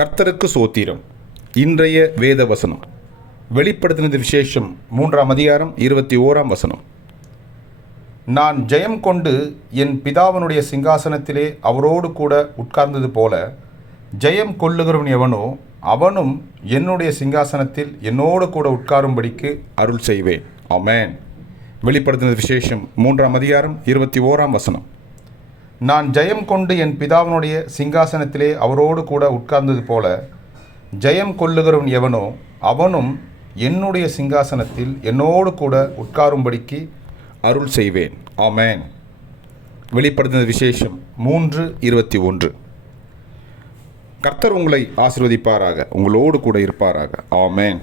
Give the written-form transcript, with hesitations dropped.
கர்த்தருக்கு சோத்திரம். இன்றைய வேத வசனம் வெளிப்படுத்தினது விசேஷம் 3ஆம் அதிகாரம் 21ஆம் வசனம். நான் ஜெயம் கொண்டு என் பிதாவினுடைய சிங்காசனத்திலே அவரோடு கூட உட்கார்ந்தது போல ஜெயம் கொள்ளுகிறவன் எவனோ அவனும் என்னுடைய சிங்காசனத்தில் என்னோடு கூட உட்காரும்படிக்கு அருள் செய்வேன். ஆமென். வெளிப்படுத்தினது விசேஷம் 3ஆம் அதிகாரம் 21ஆம் வசனம். நான் ஜெயம் கொண்டு என் பிதாவினுடைய சிங்காசனத்திலே அவரோடு கூட உட்கார்ந்தது போல ஜெயம் கொள்ளுகிறவன் எவனோ அவனும் என்னுடைய சிங்காசனத்தில் என்னோடு கூட உட்காரும்படிக்கு அருள் செய்வேன். ஆமென். வெளிப்படுத்தினது விசேஷம் 3:21. கர்த்தர் உங்களை ஆசீர்வதிப்பாராக, உங்களோடு கூட இருப்பாராக. ஆமென்.